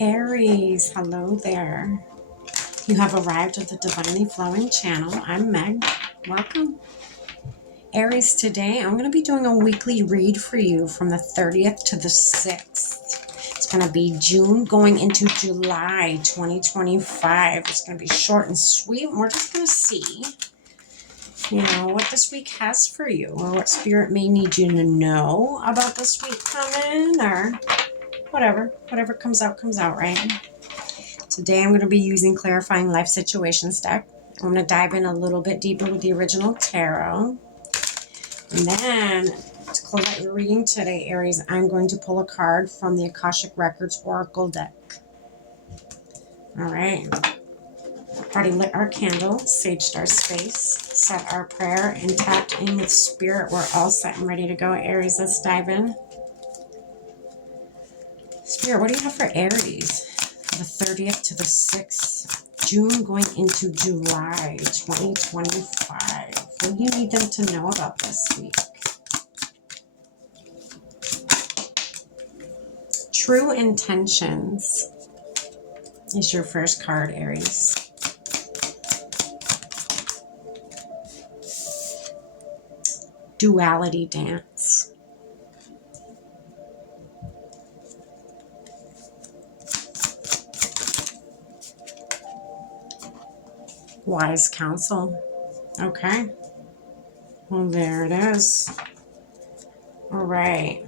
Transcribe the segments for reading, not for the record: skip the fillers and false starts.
Aries, hello there. You have arrived at the Divinely Flowing channel. I'm Meg. Welcome. Aries, today I'm going to be doing a weekly read for you from the 30th to the 6th. It's going to be June going into July 2025. It's going to be short and sweet. And we're just going to see, what this week has for you, or what Spirit may need you to know about this week coming, or whatever. Whatever comes out, right? Today I'm going to be using Clarifying Life Situations deck. I'm going to dive in a little bit deeper with the original tarot. And then, to close out your reading today, Aries, I'm going to pull a card from the Akashic Records Oracle deck. All right. Already lit our candle, saged our space, set our prayer, and tapped in with Spirit. We're all set and ready to go, Aries. Let's dive in. Spirit, what do you have for Aries? The 30th to the 6th, June going into July 2025. What do you need them to know about this week? True Intentions is your first card, Aries. Duality Dance. Wise Counsel. Okay. Well, there it is. All right.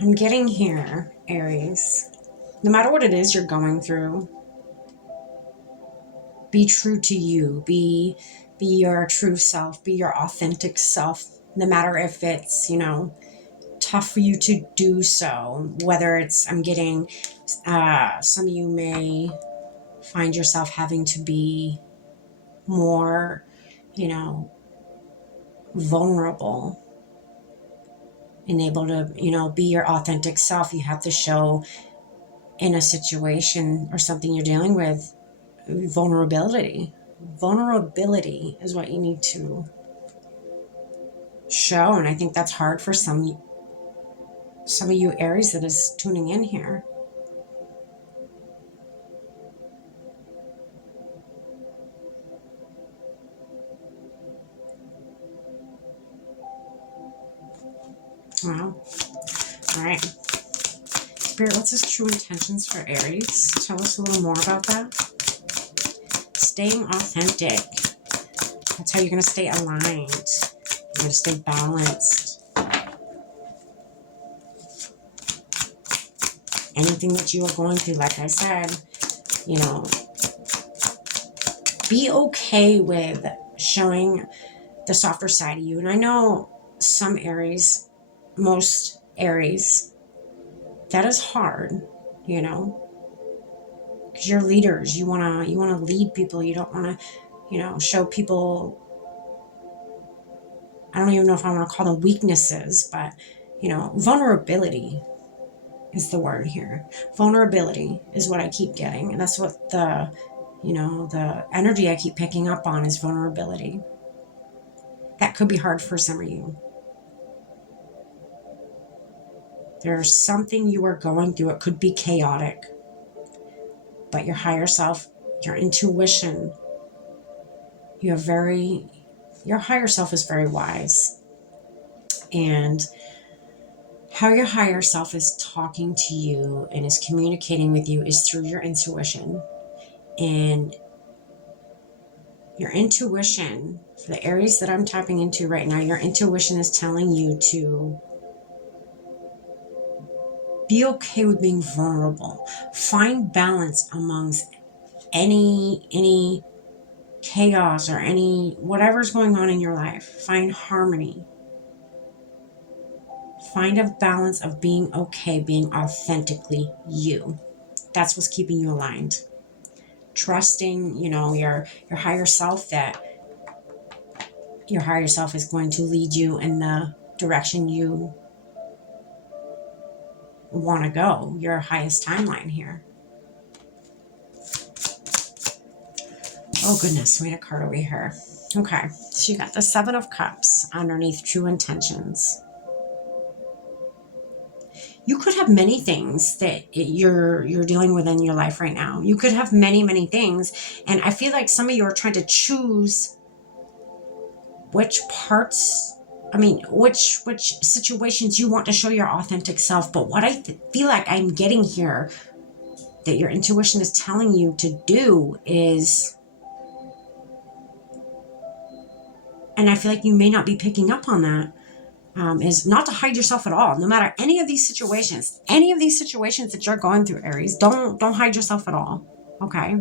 I'm getting here, Aries. No matter what it is you're going through, be true to you. Be your true self. Be your authentic self. No matter if it's, tough for you to do so. Whether it's, I'm getting, some of you may find yourself having to be more, vulnerable and able to, be your authentic self. You have to show in a situation or something you're dealing with vulnerability. Vulnerability is what you need to show. And I think that's hard for some of you Aries that is tuning in here. Wow. All right. Spirit, what's his true intentions for Aries? Tell us a little more about that. Staying authentic. That's how you're going to stay aligned. You're going to stay balanced. Anything that you are going through, like I said, be okay with showing the softer side of you. And I know some Aries, most Aries, that is hard, because you're leaders. You want to lead people. You don't want to, show people, I don't even know if I want to call them weaknesses, but, vulnerability is the word here. Vulnerability is what I keep getting. And that's what the energy I keep picking up on is vulnerability. That could be hard for some of you. There's something you are going through. It could be chaotic, but your higher self, your intuition, your higher self is very wise. And how your higher self is talking to you and is communicating with you is through your intuition. And your intuition, for the Aries that I'm tapping into right now, your intuition is telling you to be okay with being vulnerable. Find balance amongst any chaos or any whatever's going on in your life. Find harmony. Find a balance of being okay, being authentically you. That's what's keeping you aligned. Trusting, your higher self, that your higher self is going to lead you in the direction you want to go, your highest timeline here. Oh goodness, we had a card over here. Okay, so you got the Seven of Cups underneath true intentions. You could have many things that you're dealing with in your life right now. You could have many things, and I feel like some of you are trying to choose which parts, I mean, which situations you want to show your authentic self. But what I feel like I'm getting here that your intuition is telling you to do is, and I feel like you may not be picking up on that, is not to hide yourself at all. No matter any of these situations that you're going through, Aries, don't hide yourself at all. Okay.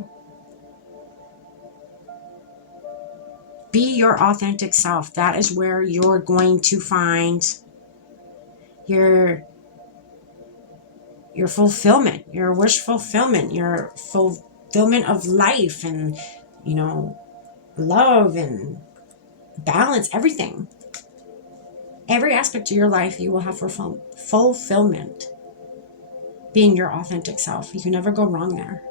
Be your authentic self. That is where you're going to find your fulfillment, your wish fulfillment, your fulfillment of life, and love and balance, everything. Every aspect of your life you will have fulfillment being your authentic self. You can never go wrong there.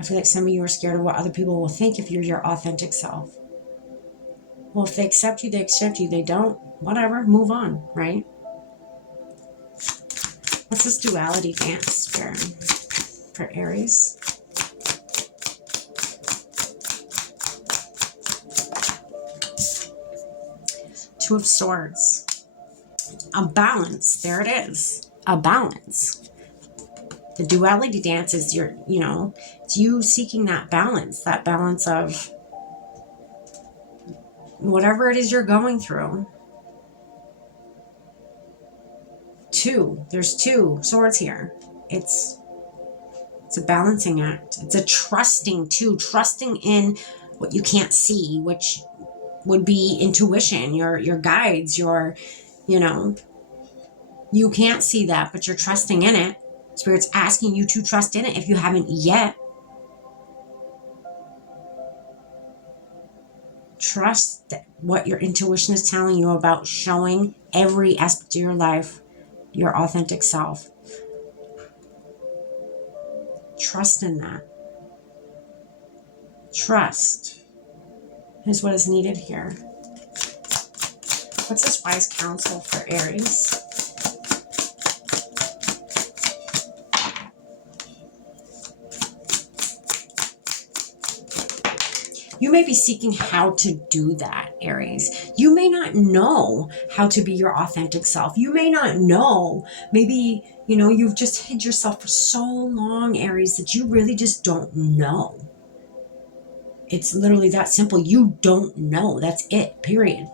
I feel like some of you are scared of what other people will think if you're your authentic self. Well, if they accept you, they accept you. They don't, whatever, move on, right? What's this duality dance for Aries? Two of Swords. A balance. There it is. A balance. The duality dance is it's you seeking that balance of whatever it is you're going through. There's two swords here. It's a balancing act. It's a trusting in what you can't see, which would be intuition, your guides, you can't see that, but you're trusting in it. Spirit's asking you to trust in it if you haven't yet. Trust what your intuition is telling you about showing every aspect of your life your authentic self. Trust in that. Trust is what is needed here. What's this wise counsel for Aries? You may be seeking how to do that, Aries. You may not know how to be your authentic self. You may not know. Maybe, you've just hid yourself for so long, Aries, that you really just don't know. It's literally that simple. You don't know. That's it, period.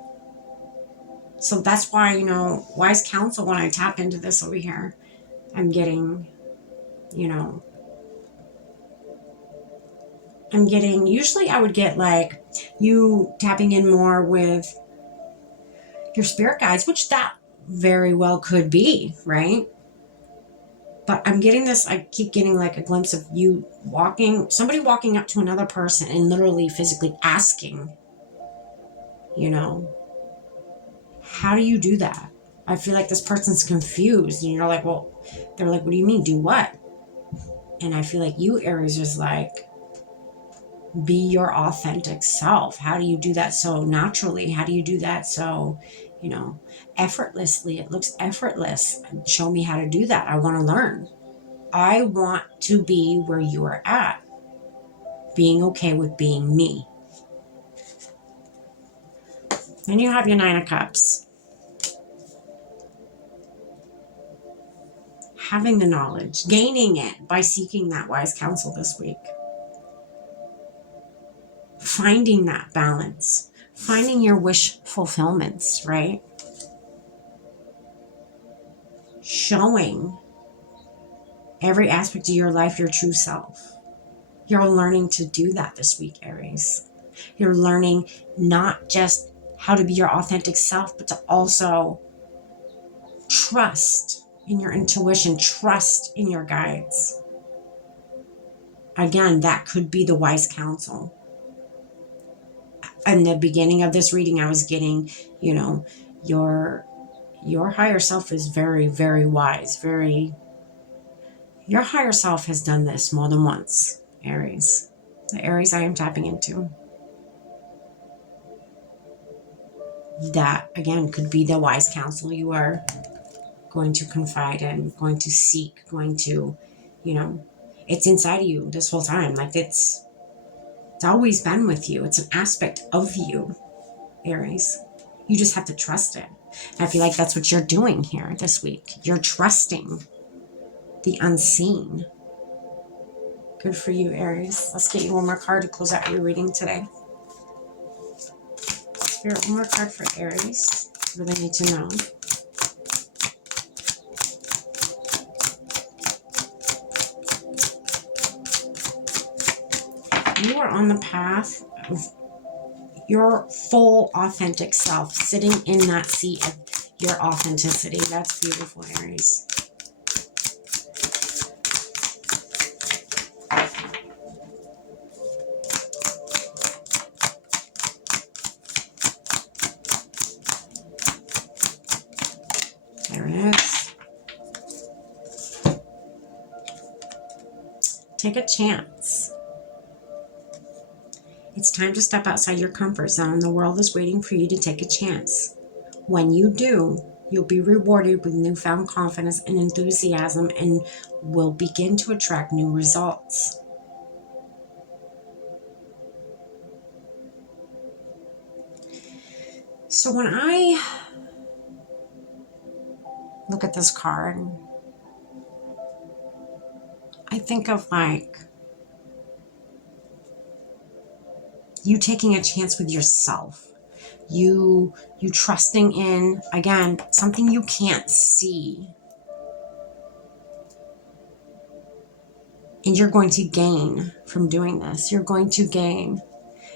So that's why, wise counsel, when I tap into this over here, I'm getting, usually I would get like you tapping in more with your spirit guides, which that very well could be, right? But I'm getting this, I keep getting like a glimpse of you somebody walking up to another person and literally physically asking, how do you do that? I feel like this person's confused and you're like, well, they're like, what do you mean? Do what? And I feel like you, Aries, is like, be your authentic self. How do you do that so naturally? How do you do that so, effortlessly? It looks effortless. Show me how to do that. I want to learn. I want to be where you are at. Being okay with being me. Then you have your Nine of Cups. Having the knowledge, gaining it by seeking that wise counsel this week. Finding that balance, finding your wish fulfillments, right? Showing every aspect of your life your true self. You're learning to do that this week, Aries. You're learning not just how to be your authentic self, but to also trust in your intuition, trust in your guides. Again, that could be the wise counsel. In the beginning of this reading, I was getting, your higher self is very, very wise, very, Your higher self has done this more than once, Aries. The Aries I am tapping into. That, again, could be the wise counsel you are going to confide in, going to seek, going to, it's inside of you this whole time. Like it's always been with you. It's an aspect of you, Aries. You just have to trust it. And I feel like that's what you're doing here this week. You're trusting the unseen. Good for you, Aries. Let's get you one more card to close out your reading today. Spirit, one more card for Aries. What do they need to know? You are on the path of your full authentic self, sitting in that seat of your authenticity. That's beautiful, Aries. There it is. Take a chance. It's time to step outside your comfort zone. The world is waiting for you to take a chance. When you do, you'll be rewarded with newfound confidence and enthusiasm and will begin to attract new results. So when I look at this card, I think of like you taking a chance with yourself. You trusting in, again, something you can't see. And you're going to gain from doing this. You're going to gain.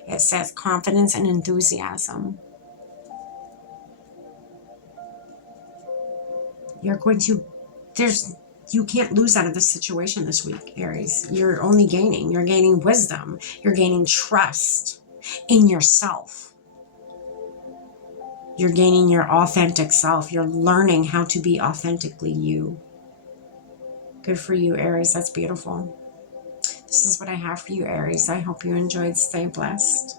It says confidence and enthusiasm. You're going to, you can't lose out of this situation this week, Aries. You're only gaining. You're gaining wisdom. You're gaining trust in yourself. You're gaining your authentic self. You're learning how to be authentically you. Good for you, Aries. That's beautiful. This is what I have for you, Aries. I hope you enjoyed. Stay blessed.